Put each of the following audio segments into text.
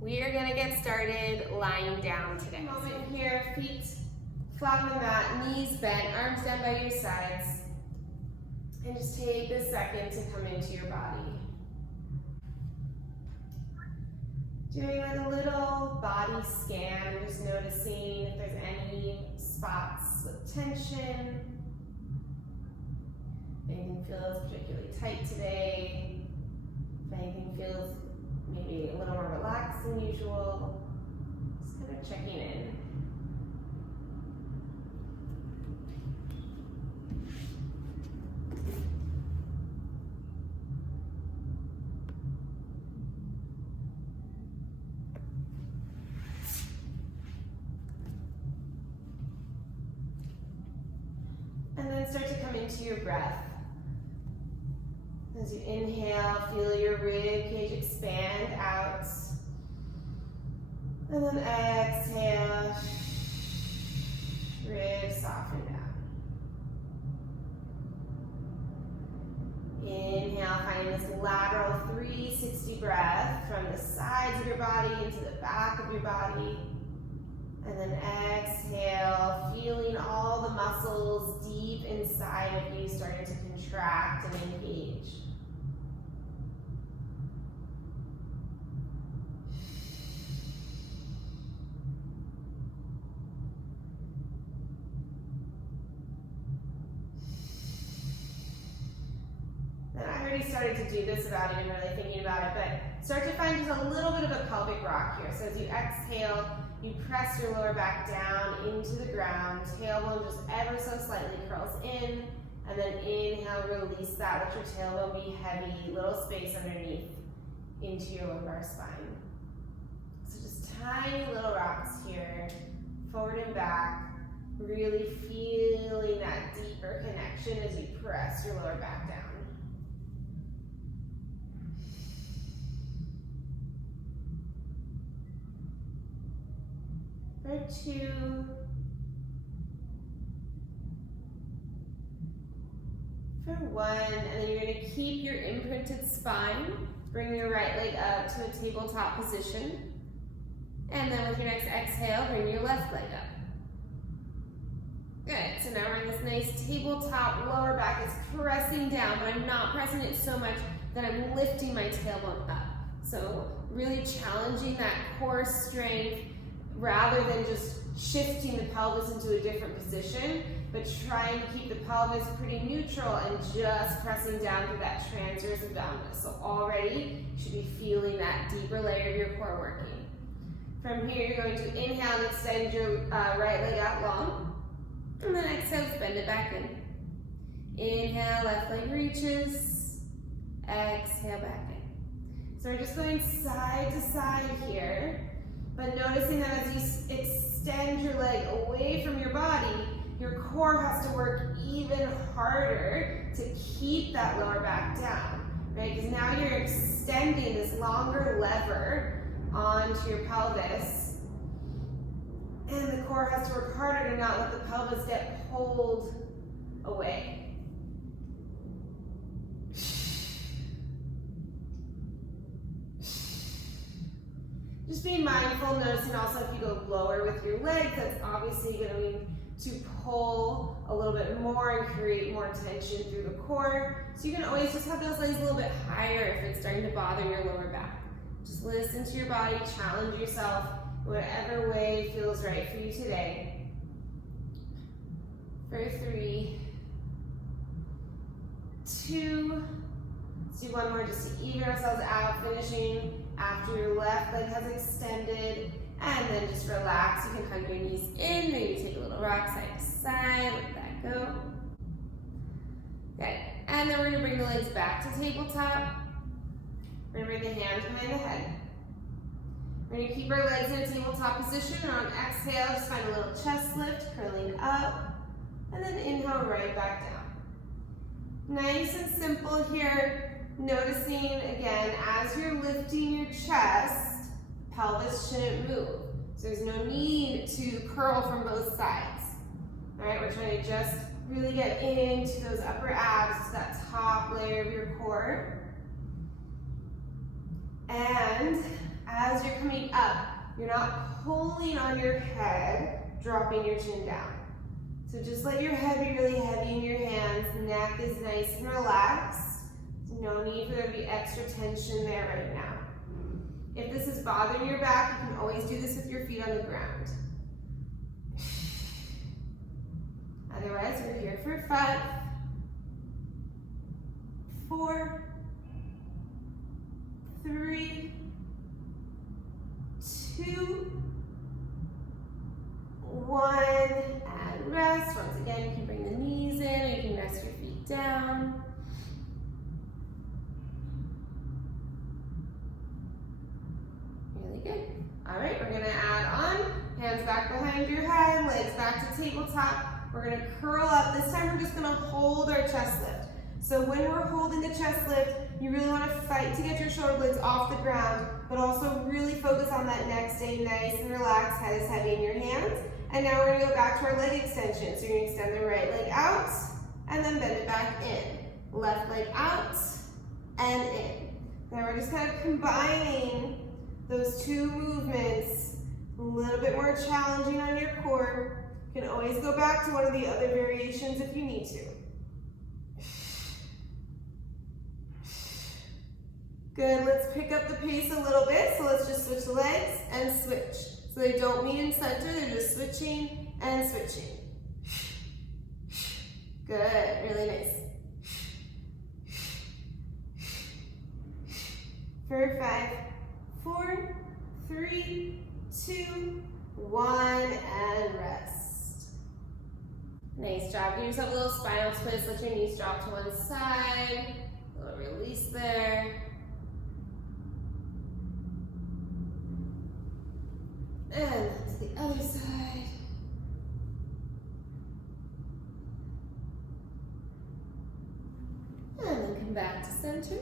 We are gonna get started lying down today. Moment here, feet flat on the mat, knees bent, arms down by your sides. And just take a second to come into your body. Doing like a little body scan, just noticing if there's any spots with tension. If anything feels particularly tight today. If anything feels maybe a little more relaxed than usual. Just kind of checking in. And then start to come into your breath. As you inhale, feel your rib cage expand out. And then exhale, ribs soften down. Inhale, finding this lateral 360 breath from the sides of your body into the back of your body. And then exhale, feeling all the muscles deep inside of you starting to contract and engage. And I already started to do this without even really thinking about it, but start to find just a little bit of a pelvic rock here. So as you exhale, you press your lower back down into the ground. Tailbone just ever so slightly curls in. And then inhale, release that. Let your tailbone be heavy. Little space underneath into your lumbar spine. So just tiny little rocks here. Forward and back. Really feeling that deeper connection as you press your lower back down. For 2, for 1, and then you're going to keep your imprinted spine. Bring your right leg up to a tabletop position. And then with your next exhale, bring your left leg up. Good, so now we're in this nice tabletop, lower back is pressing down, but I'm not pressing it so much that I'm lifting my tailbone up. So really challenging that core strength, rather than just shifting the pelvis into a different position, but trying to keep the pelvis pretty neutral and just pressing down through that transverse abdominis. So already you should be feeling that deeper layer of your core working. From here, you're going to inhale and extend your right leg out long. And then exhale, bend it back in. Inhale, left leg reaches. Exhale, back in. So we're just going side to side here. But noticing that as you extend your leg away from your body, your core has to work even harder to keep that lower back down, right? Because now you're extending this longer lever onto your pelvis, and the core has to work harder to not let the pelvis get pulled away. Just being mindful, noticing also if you go lower with your legs, that's obviously going to pull a little bit more and create more tension through the core. So you can always just have those legs a little bit higher if it's starting to bother your lower back. Just listen to your body, challenge yourself, whatever way feels right for you today. For 3, 2, let's do one more just to even ourselves out, finishing after your left leg has extended, and then just relax. You can hug your knees in, maybe take a little rock side to side, let that go. Good, and then we're gonna bring the legs back to tabletop. We're gonna bring the hands behind the head. We're gonna keep our legs in a tabletop position, and on exhale, just find a little chest lift, curling up, and then inhale right back down. Nice and simple here. Noticing, again, as you're lifting your chest, pelvis shouldn't move. So there's no need to curl from both sides. All right, we're trying to just really get into those upper abs, to that top layer of your core. And as you're coming up, you're not pulling on your head, dropping your chin down. So just let your head be really heavy in your hands. The neck is nice and relaxed. No need for there to be extra tension there right now. If this is bothering your back, you can always do this with your feet on the ground. Otherwise, we're here for 5, 4, 3, 2, 1, and rest. Once again, you can bring the knees in, or you can rest your feet down. Really good. All right, we're gonna add on, hands back behind your head, legs back to tabletop. We're gonna curl up. This time we're just gonna hold our chest lift. So when we're holding the chest lift, you really wanna fight to get your shoulder blades off the ground, but also really focus on that neck, stay nice and relaxed, head is heavy in your hands. And now we're gonna go back to our leg extension. So you're gonna extend the right leg out, and then bend it back in. Left leg out, and in. Now we're just kind of combining those two movements, a little bit more challenging on your core. You can always go back to one of the other variations if you need to. Good, let's pick up the pace a little bit. So let's just switch the legs and switch. So they don't meet in center, they're just switching and switching. Good, really nice. For 5, 4, 3, 2, 1, and rest. Nice job. Give yourself a little spinal twist. Let your knees drop to one side. A little release there. And to the other side. And then come back to center.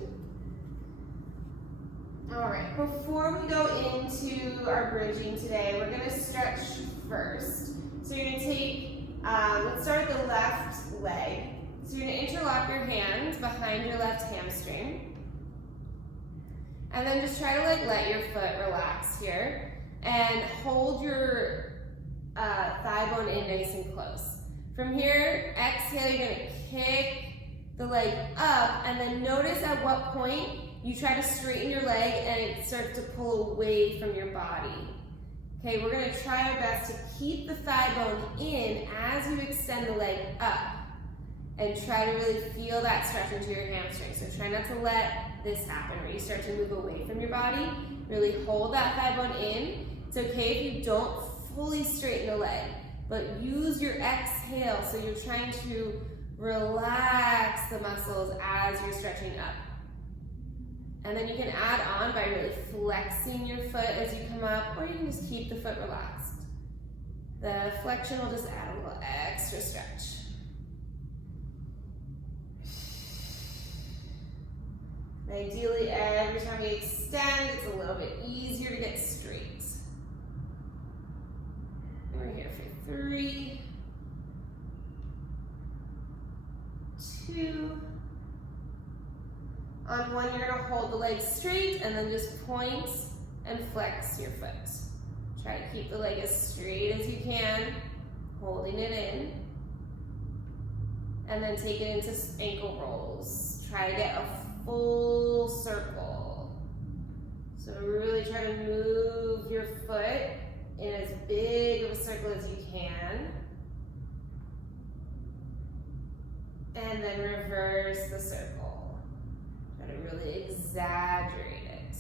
All right, before we go into our bridging today, we're gonna stretch first. So you're gonna take, let's start with the left leg. So you're gonna interlock your hands behind your left hamstring. And then just try to let your foot relax here. And hold your thigh bone in nice and close. From here, exhale, you're gonna kick the leg up, and then notice at what point you try to straighten your leg and it starts to pull away from your body. Okay, we're gonna try our best to keep the thigh bone in as you extend the leg up, and try to really feel that stretch into your hamstring. So try not to let this happen where you start to move away from your body. Really hold that thigh bone in. It's okay if you don't fully straighten the leg, but use your exhale so you're trying to relax the muscles as you're stretching up. And then you can add on by really flexing your foot as you come up, or you can just keep the foot relaxed. The flexion will just add a little extra stretch. Ideally, every time we extend, it's a little bit easier to get straight. And we're here for 3, 2. On 1, you're gonna hold the leg straight and then just point and flex your foot. Try to keep the leg as straight as you can, holding it in. And then take it into ankle rolls. Try to get a full circle. So really try to move your foot in as big of a circle as you can. And then reverse the circle. Try to really exaggerate it.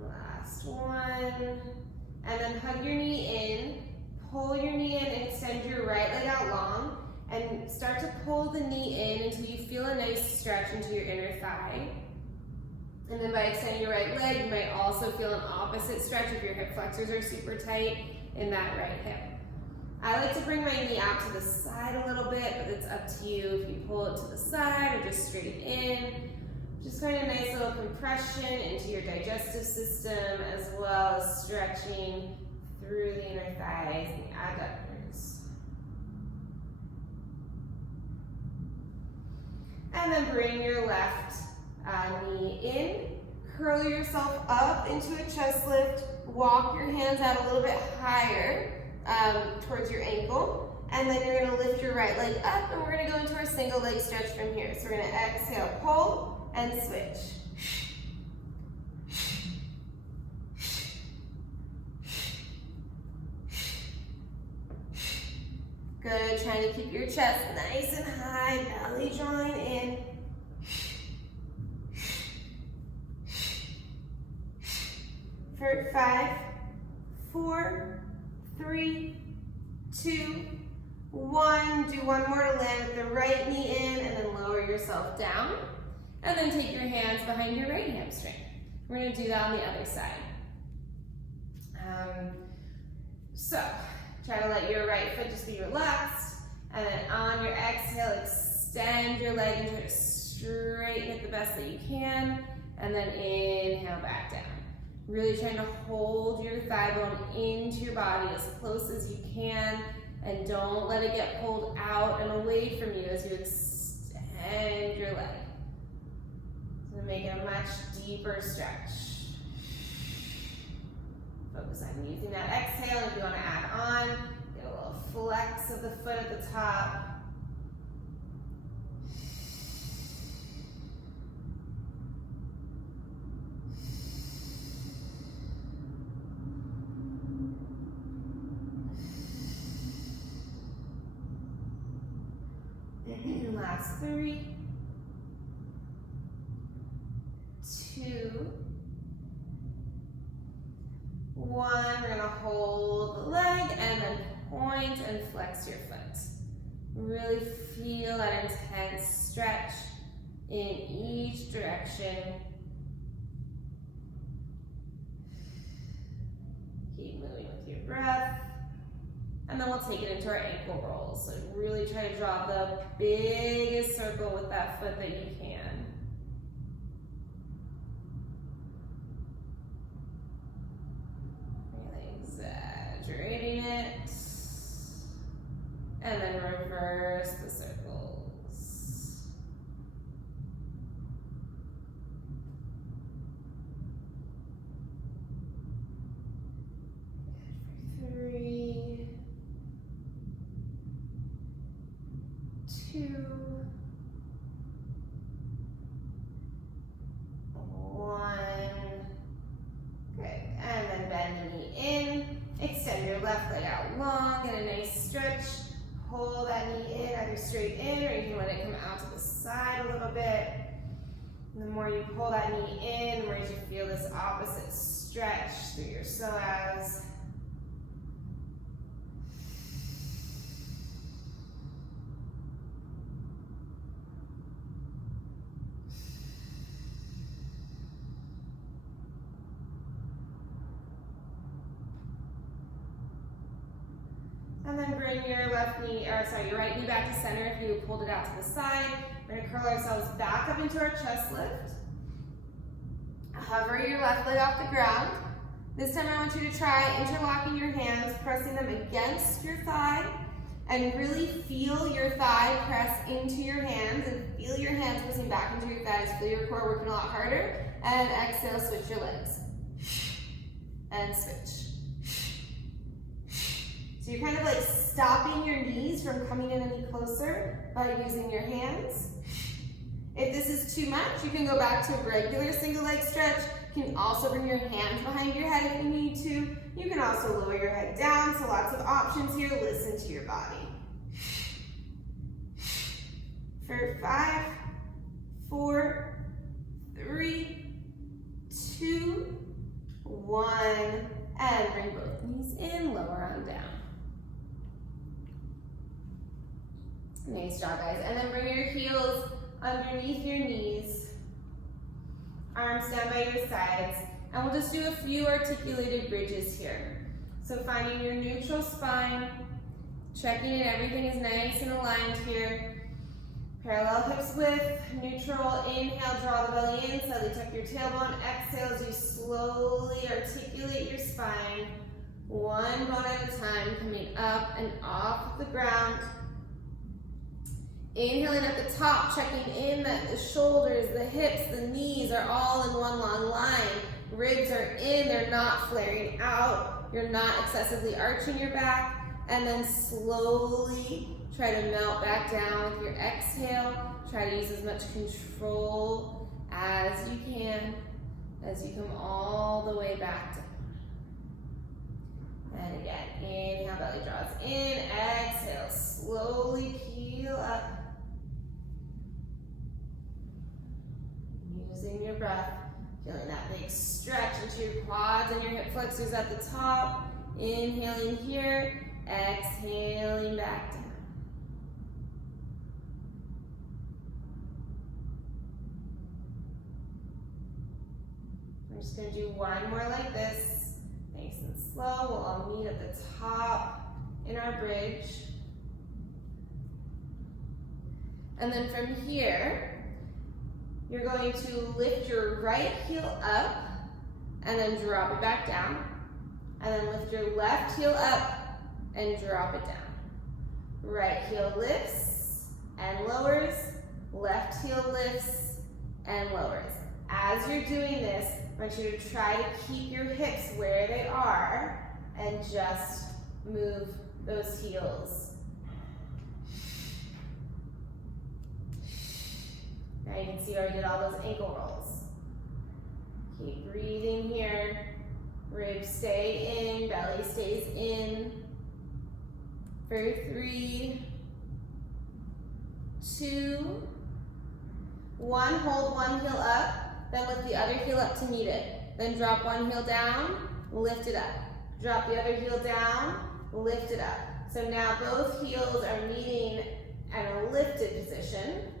Last one. And then hug your knee in, pull your knee in and extend your right leg out long, and start to pull the knee in until you feel a nice stretch into your inner thigh. And then by extending your right leg, you might also feel an opposite stretch if your hip flexors are super tight in that right hip. I like to bring my knee out to the side a little bit, but it's up to you if you pull it to the side or just straight in. Just find a nice little compression into your digestive system, as well as stretching through the inner thighs and the adductors. And then bring your left knee in. Curl yourself up into a chest lift. Walk your hands out a little bit higher towards your ankle. And then you're gonna lift your right leg up and we're gonna go into our single leg stretch from here. So we're gonna exhale, pull, and switch. Good, trying to keep your chest nice and high, belly drawing in. For 5, 4, 3, 2, 1. Do one more to land with the right knee in and then lower yourself down. And then take your hands behind your right hamstring. We're gonna do that on the other side. So, try to let your right foot just be relaxed. And then on your exhale, extend your leg and try to straighten it the best that you can. And then inhale back down. Really trying to hold your thigh bone into your body as close as you can. And don't let it get pulled out and away from you as you extend your leg. So make it a much deeper stretch. Focus on using that exhale. If you want to add on, get a little flex of the foot at the top. Last 3, 2, 1. We're gonna hold the leg and then point and flex your foot. Really feel that intense stretch in each direction. Keep moving with your breath. And then we'll take it into our ankle rolls. So really try to draw the biggest circle with that foot that you can. Really exaggerating it. And then reverse the circles. Good for 3. 2, 1. Good. And then bend the knee in. Extend your left leg out long. Get a nice stretch. Pull that knee in, either straight in or you can let it come out to the side a little bit. And the more you pull that knee in, the more you feel this opposite stretch through your psoas. And then bring your your right knee back to center if you pulled it out to the side. We're gonna curl ourselves back up into our chest lift. Hover your left leg off the ground. This time I want you to try interlocking your hands, pressing them against your thigh, and really feel your thigh press into your hands and feel your hands pressing back into your thighs. Feel your core working a lot harder. And exhale, switch your legs. And switch. So you're kind of like stopping your knees from coming in any closer by using your hands. If this is too much, you can go back to a regular single leg stretch. You can also bring your hands behind your head if you need to. You can also lower your head down, so lots of options here. Listen to your body. For 5, 4, 3, 2, 1, and bring both knees in, lower on down. Nice job, guys. And then bring your heels underneath your knees, arms down by your sides, and we'll just do a few articulated bridges here. So finding your neutral spine, checking in everything is nice and aligned here. Parallel hips width, neutral, inhale, draw the belly in, slightly tuck your tailbone, exhale as you slowly articulate your spine, one bone at a time, coming up and off the ground. Inhaling at the top, checking in that the shoulders, the hips, the knees are all in one long line. Ribs are in, they're not flaring out. You're not excessively arching your back. And then slowly try to melt back down with your exhale. Try to use as much control as you can as you come all the way back down. And again, inhale, belly draws in, exhale, slowly peel up. Using your breath, feeling that big stretch into your quads and your hip flexors at the top. Inhaling here, exhaling back down. I'm just going to do one more like this, nice and slow. We'll all meet at the top in our bridge. And then from here, you're going to lift your right heel up and then drop it back down. And then lift your left heel up and drop it down. Right heel lifts and lowers, left heel lifts and lowers. As you're doing this, I want you to try to keep your hips where they are and just move those heels. Now you can see I already did all those ankle rolls. Keep breathing here. Ribs stay in, belly stays in. For 3, 2, 1. Hold one heel up, then lift the other heel up to meet it. Then drop one heel down, lift it up. Drop the other heel down, lift it up. So now both heels are meeting at a lifted position.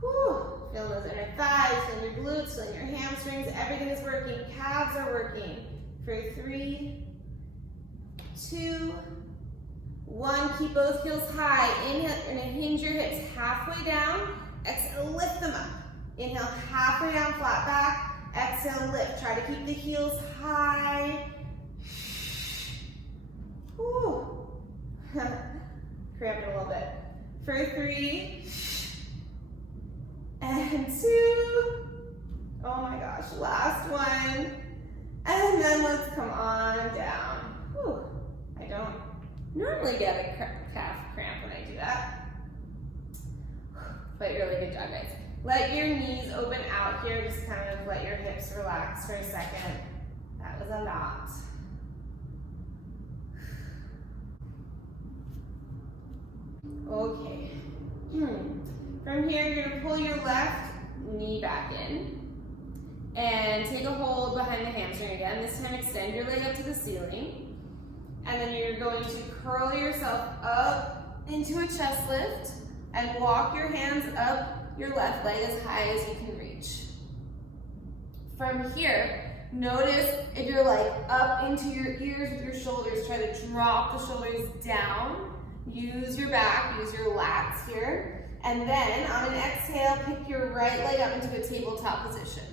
Whew. Feeling those inner thighs, feeling your glutes, feeling your hamstrings. Everything is working. Calves are working. For 3, 2, 1. Keep both heels high. Inhale, you're gonna hinge your hips halfway down. Exhale, lift them up. Inhale, halfway down, flat back. Exhale, lift. Try to keep the heels high. Whew. Cramp it a little bit. For 3, and 2. Oh my gosh, last one. And then let's come on down. Whew. I don't normally get a calf cramp when I do that. But really good job, guys. Let your knees open out here. Just kind of let your hips relax for a second. That was a lot. Okay. From here, you're gonna pull your left knee back in and take a hold behind the hamstring again. This time, extend your leg up to the ceiling. And then you're going to curl yourself up into a chest lift and walk your hands up your left leg as high as you can reach. From here, notice if you're like up into your ears with your shoulders, try to drop the shoulders down. Use your back, use your lats here. And then on an exhale, pick your right leg up into a tabletop position.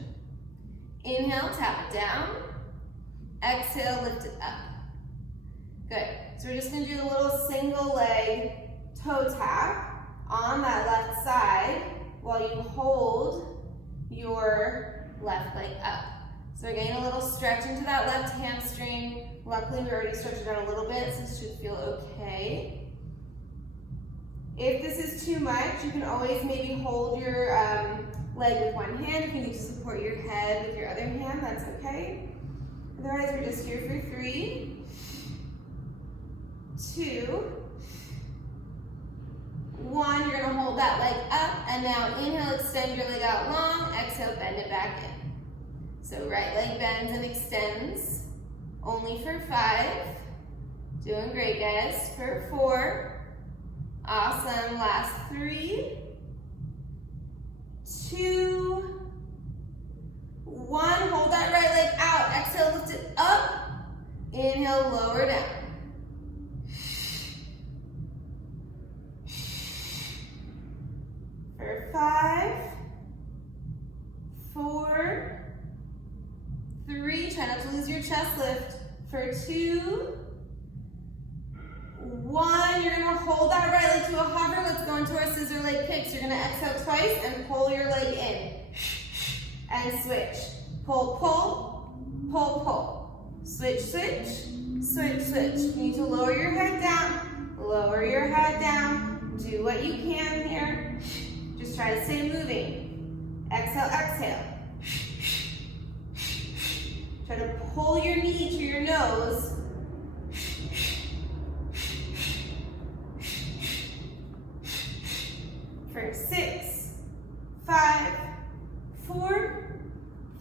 Inhale, tap it down. Exhale, lift it up. Good. So we're just gonna do a little single leg toe tap on that left side while you hold your left leg up. So we're getting a little stretch into that left hamstring. Luckily, we already stretched it out a little bit, so this should feel okay. If this is too much, you can always maybe hold your leg with one hand. If you need to support your head with your other hand, that's okay. Otherwise, we're just here for 3, 2, 1. You're gonna hold that leg up, and now inhale, extend your leg out long. Exhale, bend it back in. So right leg bends and extends. Only for 5. Doing great, guys. For 4. Awesome. Last 3, 2, 1. Hold that right leg out. Exhale, lift it up. Inhale, lower down. For 5, 4, 3. Try not to lose your chest lift. For 2, 1. You're gonna hold that right leg to a hover. Let's go into our scissor leg kicks. You're gonna exhale twice and pull your leg in. And switch. Pull, pull, pull, pull. Switch, switch, switch, switch. You need to lower your head down. Lower your head down. Do what you can here. Just try to stay moving. Exhale, exhale. Try to pull your knee to your nose. For 6, 5, 4,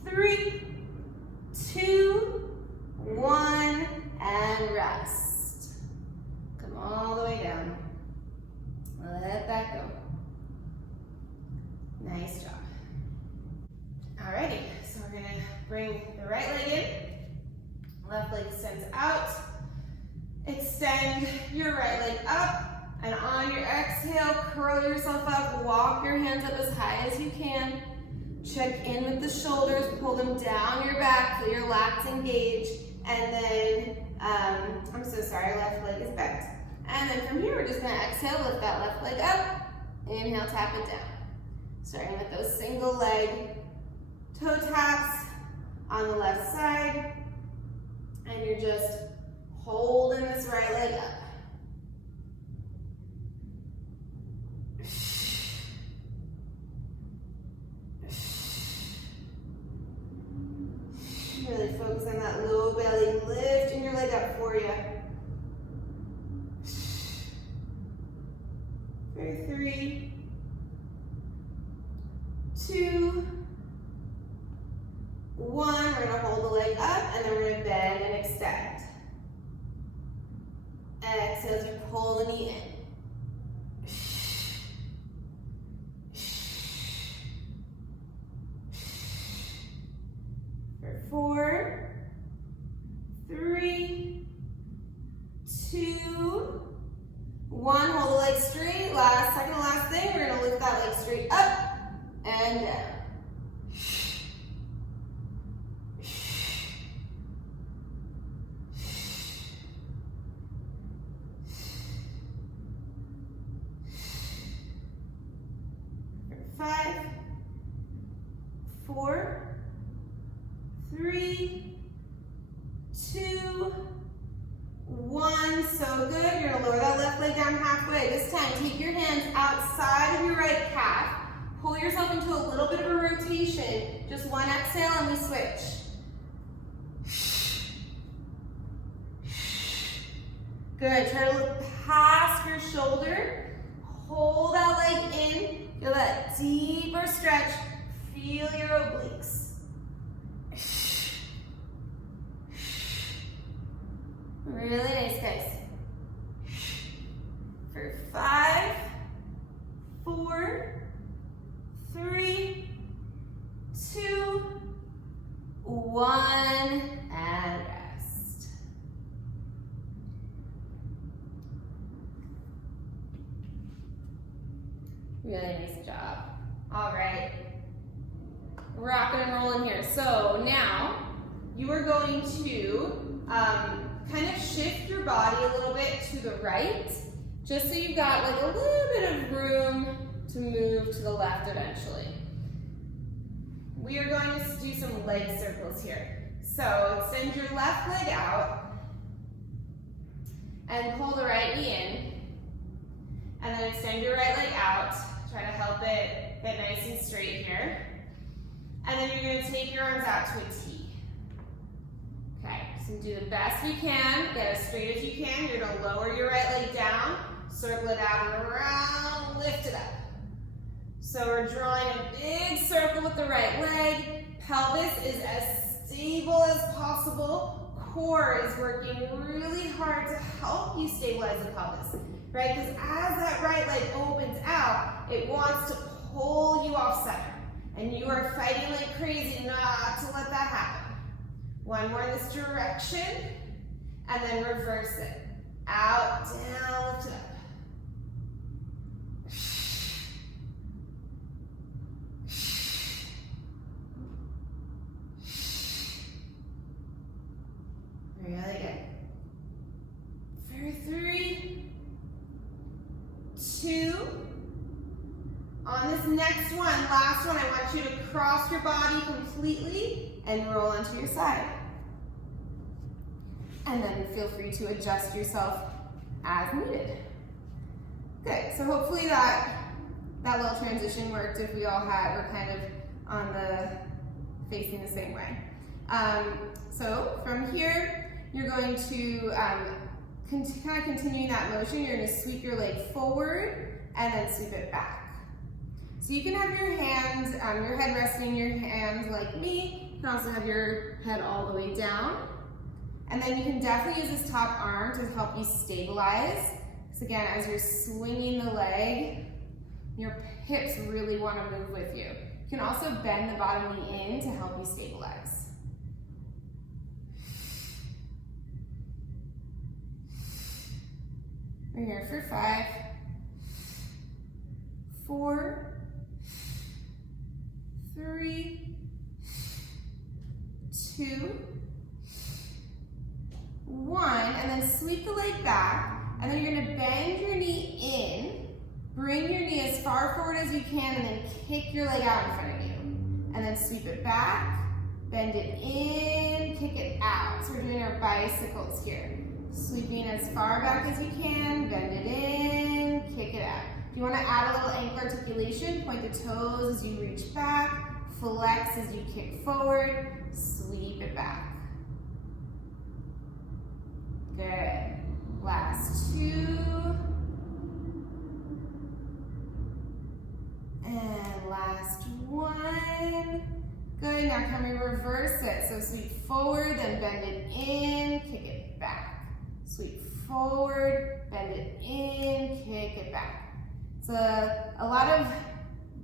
3, 2, 1, and rest. Come all the way down. Let that go. Nice job. Alrighty, so we're gonna bring the right leg in, left leg extends out, extend your right leg up, and on your exhale, curl yourself up, walk your hands up as high as you can, check in with the shoulders, pull them down your back, feel your lats engage, and then, I'm so sorry, left leg is bent. And then from here, we're just gonna exhale, lift that left leg up, inhale, tap it down. Starting with those single leg toe taps on the left side, and you're just holding this right leg up. Really focus on that low belly, lifting your leg up for you. For 3, 2, 1. We're gonna hold the leg up, and then we're gonna bend and extend. Exhale as you pull the knee in. For 4, 3, 2, 1. Hold the leg straight. Second to last thing, we're gonna lift that leg straight up and down. For 5, 4, 3, 2, 1. So good. You're gonna lower that left leg down halfway. This time, take your hands outside of your right calf. Pull yourself into a little bit of a rotation. Just one exhale and we switch. Good. Try to look past your shoulder. Hold that leg in. Feel that deeper stretch. Feel your obliques. Really nice, guys. For 5, 4, 3, 2, 1, and rest. Really nice job. All right. Rocking and rolling here. So now you are going to kind of shift your body a little bit to the right, just so you've got like a little bit of room to move to the left eventually. We are going to do some leg circles here. So extend your left leg out and pull the right knee in, and then extend your right leg out. Try to help it get nice and straight here. And then you're going to take your arms out to a T. Okay, so do the best you can, get as straight as you can. You're gonna lower your right leg down, circle it out and around, lift it up. So we're drawing a big circle with the right leg. Pelvis is as stable as possible. Core is working really hard to help you stabilize the pelvis, right? Because as that right leg opens out, it wants to pull you off center. And you are fighting like crazy not to let that happen. One more in this direction, and then reverse it. Out, down, lift it up. Really good. For 3, across your body completely and roll onto your side. And then feel free to adjust yourself as needed. Good, so hopefully that little transition worked if we all were kind of on facing the same way. So from here, you're going to kind of continue that motion. You're going to sweep your leg forward and then sweep it back. So you can have your hands, your head resting in your hands like me. You can also have your head all the way down. And then you can definitely use this top arm to help you stabilize. So again, as you're swinging the leg, your hips really want to move with you. You can also bend the bottom knee in to help you stabilize. We're here for 5, 4, 3, 2, 1, and then sweep the leg back, and then you're going to bend your knee in, bring your knee as far forward as you can, and then kick your leg out in front of you. And then sweep it back, bend it in, kick it out. So we're doing our bicycles here. Sweeping as far back as you can, bend it in, kick it out. If you want to add a little ankle articulation, point the toes as you reach back, flex as you kick forward, sweep it back. Good. Last 2. And last 1. Good, now can we reverse it? So sweep forward, then bend it in, kick it back. Sweep forward, bend it in, kick it back. It's a lot of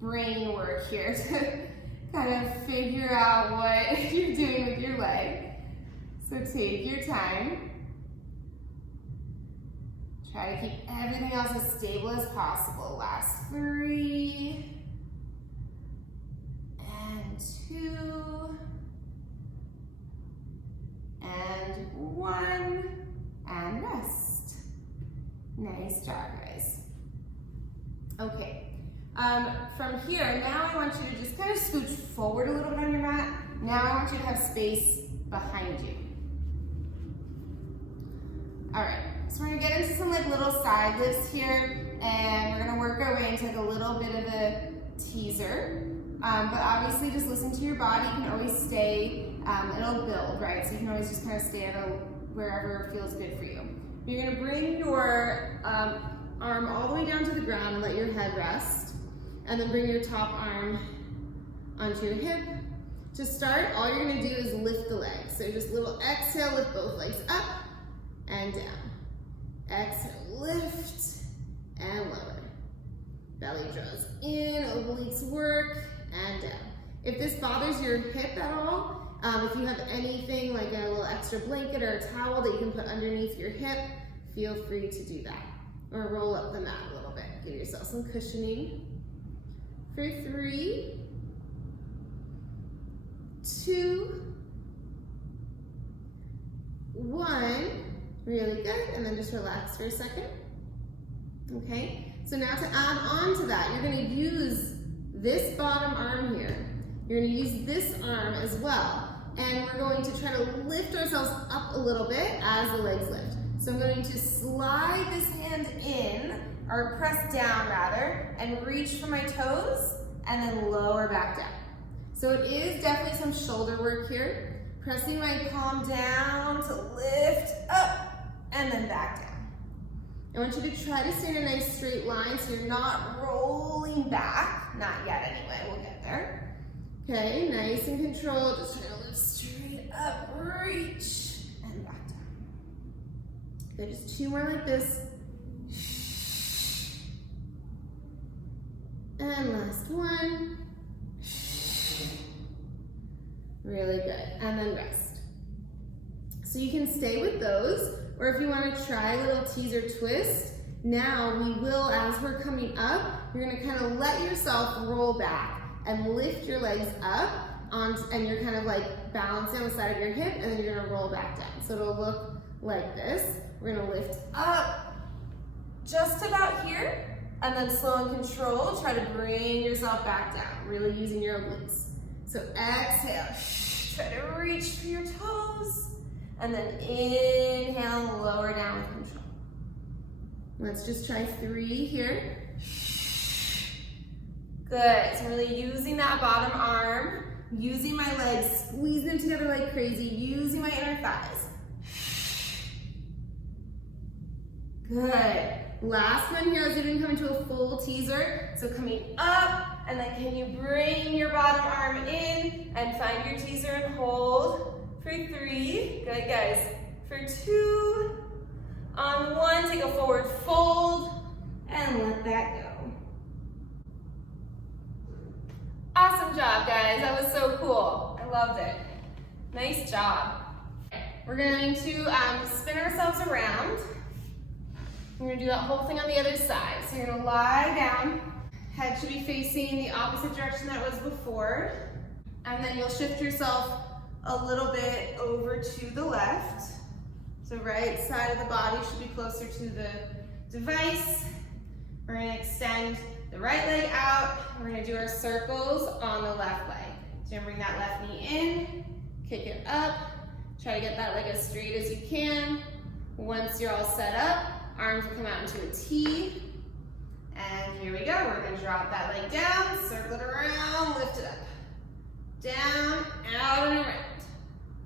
brain work here to kind of figure out what you're doing with your leg. So take your time. Try to keep everything else as stable as possible. Last 3. And 2. And 1. And rest. Nice job, guys. Okay. From here, now I want you to just kind of scooch forward a little bit on your mat. Now I want you to have space behind you. All right. So we're gonna get into some like little side lifts here, and we're gonna work our way into like a little bit of a teaser. But obviously just listen to your body. You can always stay, it'll build, right? So you can always just kind of stay at wherever feels good for you. You're gonna bring your arm all the way down to the ground and let your head rest. And then bring your top arm onto your hip. To start, all you're gonna do is lift the legs. So just a little exhale, lift both legs up and down. Exhale, lift and lower. Belly draws in, obliques work, and down. If this bothers your hip at all, if you have anything like a little extra blanket or a towel that you can put underneath your hip, feel free to do that. Or roll up the mat a little bit. Give yourself some cushioning. For 3, 2, 1. Really good, and then just relax for a second. Okay, so now to add on to that, you're gonna use this bottom arm here. You're gonna use this arm as well. And we're going to try to lift ourselves up a little bit as the legs lift. So I'm going to slide this hand in, or press down rather, and reach for my toes, and then lower back down. So it is definitely some shoulder work here. Pressing my palm down to lift up, and then back down. I want you to try to stay in a nice straight line so you're not rolling back. Not yet anyway, we'll get there. Okay, nice and controlled. Just try to lift straight up, reach, and back down. Good, just 2 more like this. And last 1. Really good, and then rest. So you can stay with those, or if you want to try a little teaser twist, now we will, as we're coming up, you're going to kind of let yourself roll back and lift your legs up, and you're kind of like balancing on the side of your hip, and then you're going to roll back down. So it'll look like this. We're going to lift up just about here, and then slow and controlled, try to bring yourself back down, really using your obliques. So exhale, try to reach for your toes. And then inhale, lower down with control. Let's just try 3 here. Good, so I'm really using that bottom arm, using my legs, squeezing them together like crazy, using my inner thighs. Good. Last one here as you're gonna come into a full teaser. So coming up, and then can you bring your bottom arm in and find your teaser and hold for 3. Good, guys. For 2. On 1, take a forward fold and let that go. Awesome job, guys. That was so cool. I loved it. Nice job. We're going to spin ourselves around. We're going to do that whole thing on the other side. So you're going to lie down. Head should be facing the opposite direction that was before. And then you'll shift yourself a little bit over to the left. So right side of the body should be closer to the device. We're going to extend the right leg out. We're going to do our circles on the left leg. So you're going to bring that left knee in, kick it up. Try to get that leg as straight as you can. Once you're all set up, arms will come out into a T. And here we go. We're going to drop that leg down, circle it around, lift it up. Down, out, and around.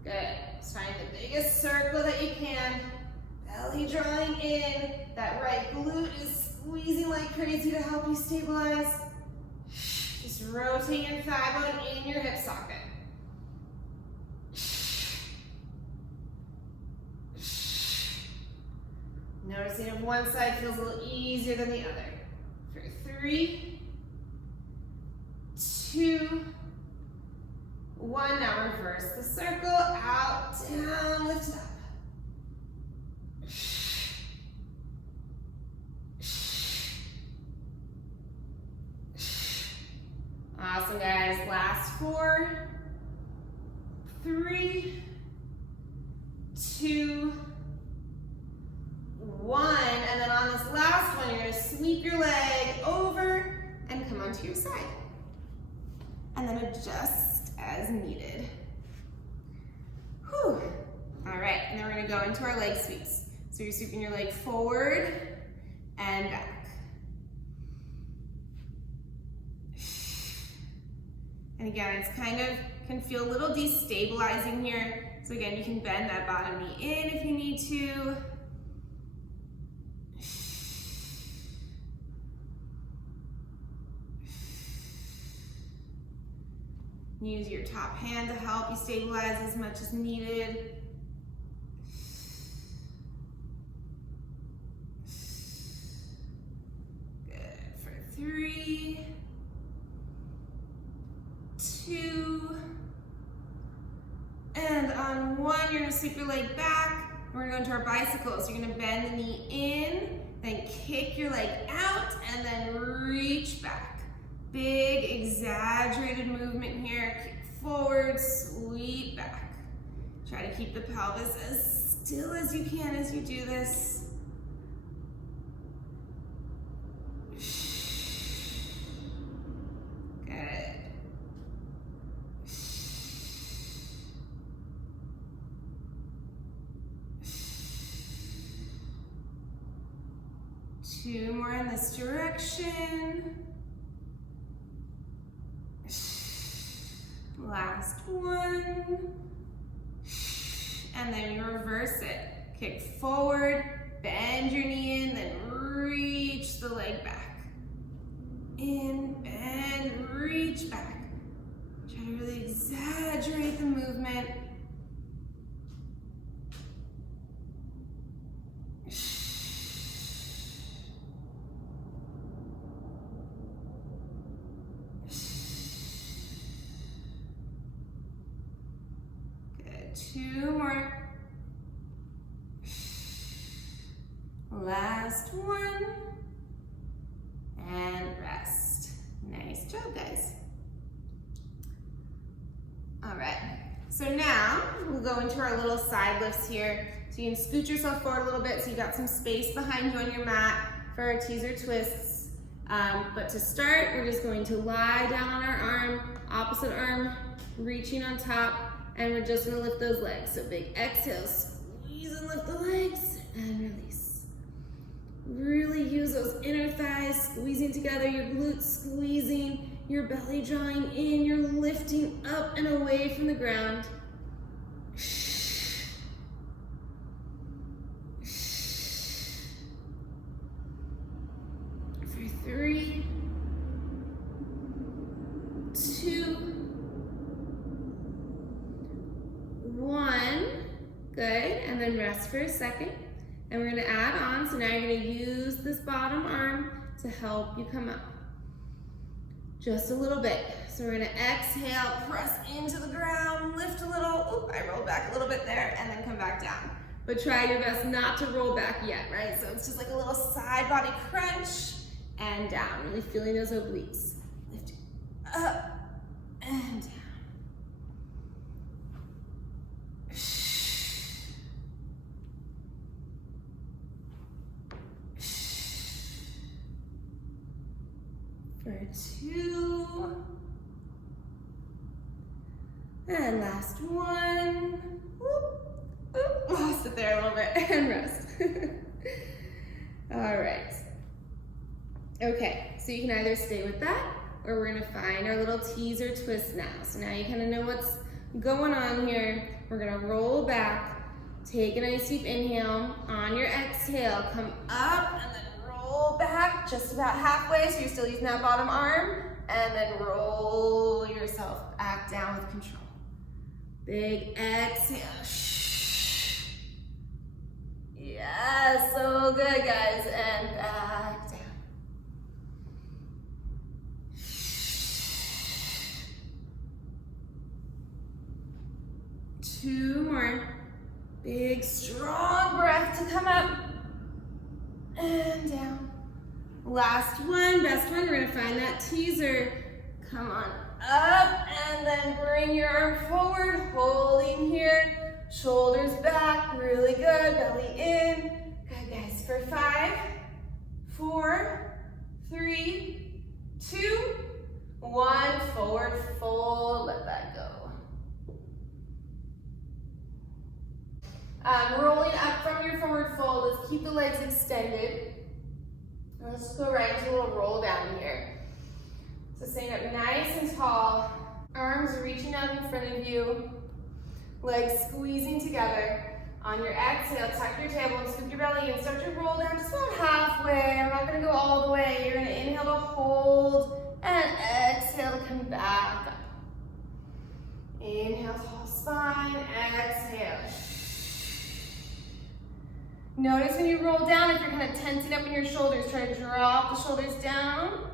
Good. Just find the biggest circle that you can. Belly drawing in. That right glute is squeezing like crazy to help you stabilize. Just rotate your thigh bone in your hip socket. Noticing if one side feels a little easier than the other. For 3, 2, 1. Now reverse the circle, out, down, lift it up. Awesome, guys. Last 4, 3, 2, 1. And then on this last one, you're going to sweep your leg over and come onto your side. And then adjust as needed. Whew. All right, and then we're going to go into our leg sweeps. So you're sweeping your leg forward and back. And again, it's kind of can feel a little destabilizing here. So again, you can bend that bottom knee in if you need to. Use your top hand to help you stabilize as much as needed. Good. For 3, 2, and on 1, you're going to sweep your leg back. We're going to go into our bicycles. So you're going to bend the knee in, then kick your leg out, and then reach back. Big, exaggerated movement here. Kick forward, sweep back. Try to keep the pelvis as still as you can as you do this. Good. Two more in this direction. Last one. And then you reverse it. Kick forward, bend your knee in, then reach the leg back. In, bend, reach back. Try to really exaggerate the movement. Two more. Last one. And rest. Nice job, guys. All right. So now we'll go into our little side lifts here. So you can scoot yourself forward a little bit so you got some space behind you on your mat for our teaser twists. But to start, we're just going to lie down on our arm, opposite arm reaching on top, and we're just gonna lift those legs. So big exhale, squeeze and lift the legs, and release. Really use those inner thighs squeezing together, your glutes squeezing, your belly drawing in, you're lifting up and away from the ground. For 3, 2, 1. Good, and then rest for a second. And we're gonna add on, so now you're gonna use this bottom arm to help you come up. Just a little bit. So we're gonna exhale, press into the ground, lift a little. Oop, I rolled back a little bit there, and then come back down. But try your best not to roll back yet, right? So it's just like a little side body crunch and down. Really feeling those obliques. Lift up and down. For 2. And last one. Whoop, whoop. Lost it there a little bit. And rest. All right. Okay, so you can either stay with that, or we're gonna find our little teaser twist now. So now you kind of know what's going on here. We're gonna roll back, take a nice deep inhale. On your exhale, come up and then roll back just about halfway, so you're still using that bottom arm, and then roll yourself back down with control. Big exhale. Yes, so good, guys, and back down. 2 more. Big, strong breath to come up and down. Last one, best one. We're gonna find that teaser. Come on up, and then bring your arm forward, holding here. Shoulders back, really good. Belly in. Good, guys. For 5, 4, 3, 2, 1. Forward fold. Let that go. Rolling up from your forward fold, let's keep the legs extended. And let's just go right into a little roll down here. So staying up nice and tall, arms reaching out in front of you, legs squeezing together. On your exhale, tuck your tailbone, scoop your belly in, start to roll down just about halfway. I'm not gonna go all the way. You're gonna inhale to hold, and exhale to come back up. Inhale, tall spine, exhale. Notice when you roll down, if you're kind of tensing up in your shoulders, try to drop the shoulders down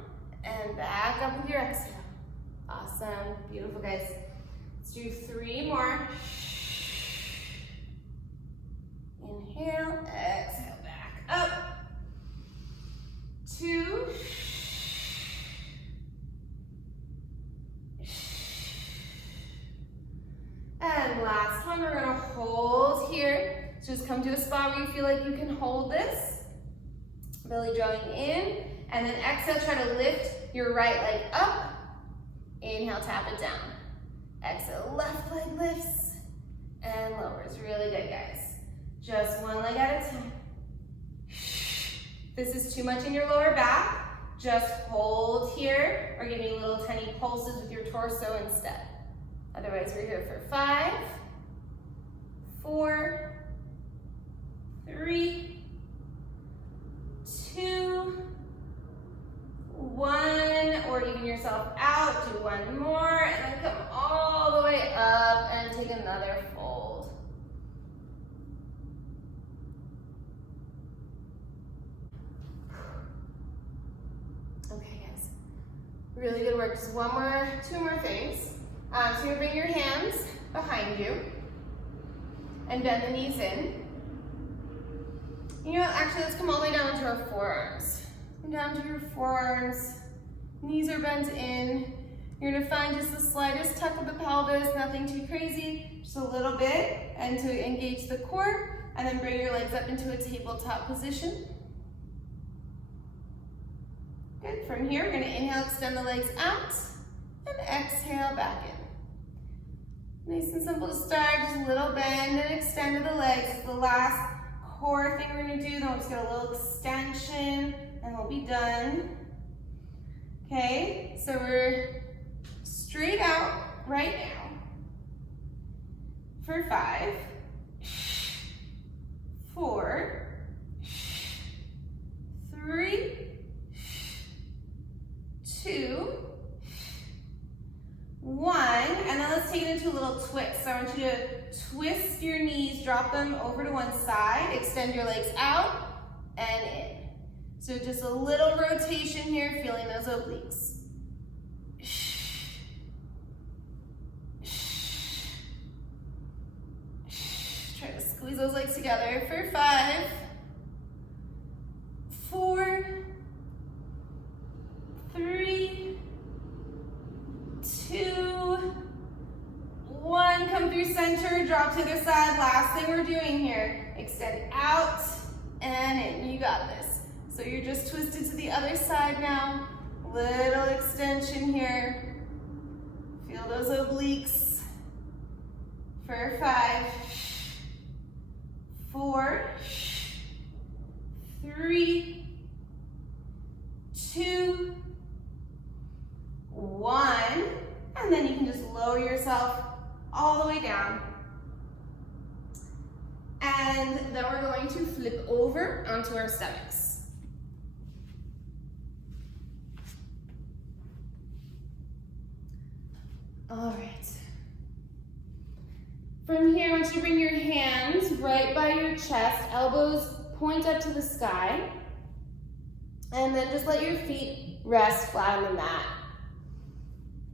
and back up with your exhale. Awesome, beautiful, guys. Let's do 3 more. Inhale, exhale, back up. 2. And last one, we're gonna hold here. Just come to a spot where you feel like you can hold this. Belly drawing in, and then exhale, try to lift your right leg up. Inhale, tap it down. Exhale, left leg lifts and lowers. Really good, guys. Just one leg at a time. If this is too much in your lower back, just hold here, or give me little tiny pulses with your torso instead. Otherwise, we're here for 5, 4, 3, 2, 1, or even yourself out. Do 1 more, and then come all the way up and take another fold. Okay, guys. Really good work. Just 2 more things. So you bring your hands behind you and bend the knees in. You know what, actually, let's come all the way down to our forearms. Come down to your forearms. Knees are bent in. You're gonna find just the slightest tuck of the pelvis, nothing too crazy, just a little bit, and to engage the core, and then bring your legs up into a tabletop position. Good, from here, we're gonna inhale, extend the legs out, and exhale back in. Nice and simple to start, just a little bend and extend of the legs. It's the last core thing we're gonna do, then we'll just get a little extension and we'll be done. Okay, so we're straight out right now for 5, 4, 3, 2, 1, and then let's take it into a little twist. So I want you to twist your knees, drop them over to one side, extend your legs out and in. So just a little rotation here, feeling those obliques. Try to squeeze those legs together for 5, 4, 3, 2, 1. Come through center, drop to the other side. Last thing we're doing here, extend out and in. You got this. So you're just twisted to the other side now. Little extension here. Feel those obliques for 5, 4, 3, 2, 1, and then you can just lower yourself all the way down. And then we're going to flip over onto our stomachs. All right. From here, I want you to bring your hands right by your chest, elbows point up to the sky, and then just let your feet rest flat on the mat.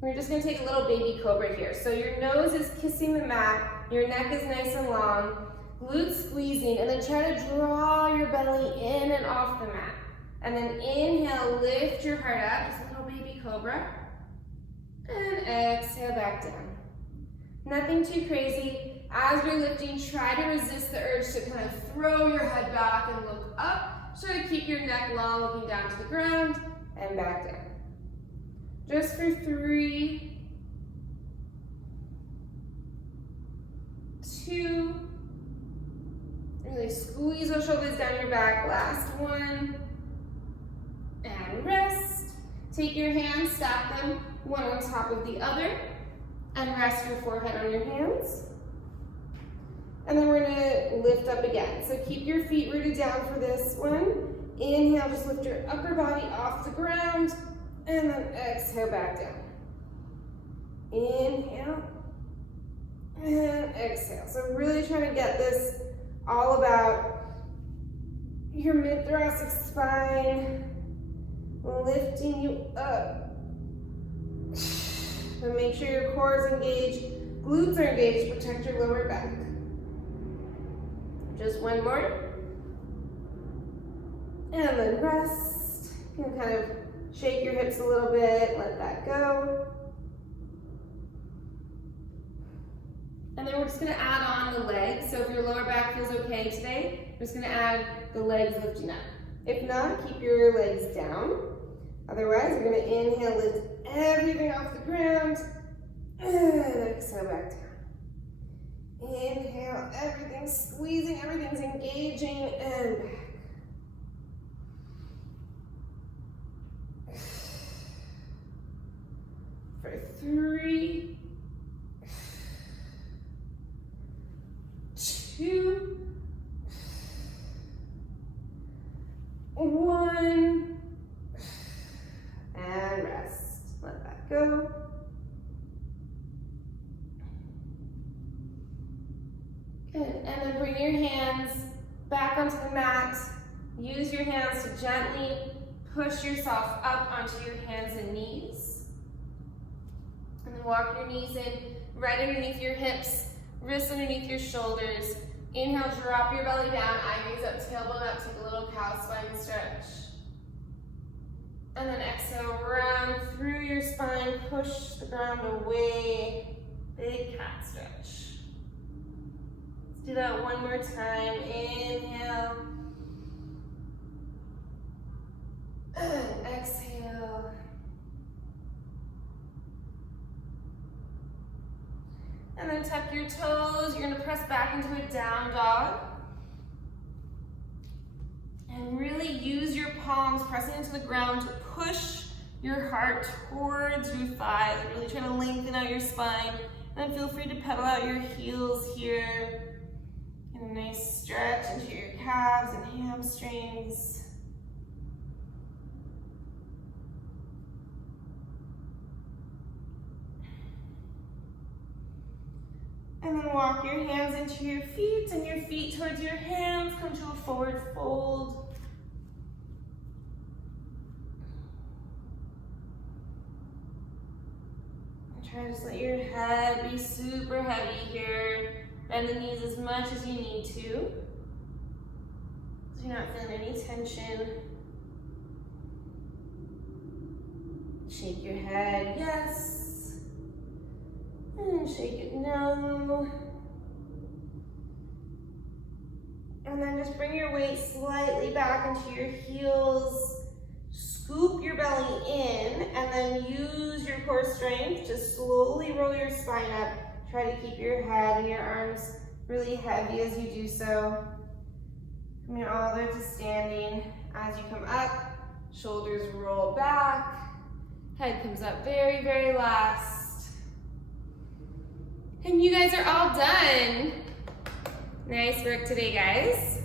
We're just gonna take a little baby cobra here. So your nose is kissing the mat, your neck is nice and long, glutes squeezing, and then try to draw your belly in and off the mat. And then inhale, lift your heart up, just a little baby cobra. And exhale back down. Nothing too crazy. As you're lifting, try to resist the urge to kind of throw your head back and look up. Try to keep your neck long, looking down to the ground and back down. Just for 3, 2, really squeeze those shoulders down your back. Last one, and rest. Take your hands, stack them one on top of the other, and rest your forehead on your hands. And then we're gonna lift up again. So keep your feet rooted down for this one. Inhale, just lift your upper body off the ground, and then exhale back down. Inhale, and exhale. So really trying to get this all about your mid-thoracic spine, lifting you up. So make sure your core is engaged, glutes are engaged, protect your lower back. Just one more. And then rest. You can kind of shake your hips a little bit, let that go. And then we're just gonna add on the legs. So if your lower back feels okay today, we're just gonna add the legs lifting up. If not, keep your legs down. Otherwise, you're gonna inhale, lift everything off the ground, and exhale back down. Inhale, everything's squeezing, everything's engaging, and back. For 3, 2, 1, and rest. Let that go. Good, and then bring your hands back onto the mat. Use your hands to gently push yourself up onto your hands and knees. And then walk your knees in right underneath your hips, wrists underneath your shoulders. Inhale, drop your belly down, eye gaze up, tailbone up, take a little cow spine stretch. And then exhale, round through your spine, push the ground away, big cat stretch. Let's do that one more time. Inhale. And exhale. And then tuck your toes. You're gonna press back into a down dog. And really use your palms pressing into the ground to push your heart towards your thighs. Really trying to lengthen out your spine. And then feel free to pedal out your heels here. Get a nice stretch into your calves and hamstrings. And then walk your hands into your feet and your feet towards your hands. Come to a forward fold. Try to just let your head be super heavy here. Bend the knees as much as you need to. So you're not feeling any tension. Shake your head, yes. And shake it, no. And then just bring your weight slightly back into your heels. Scoop your belly in, and then use your core strength to slowly roll your spine up. Try to keep your head and your arms really heavy as you do so. Come here all the way to standing. As you come up, shoulders roll back. Head comes up very, very last. And you guys are all done. Nice work today, guys.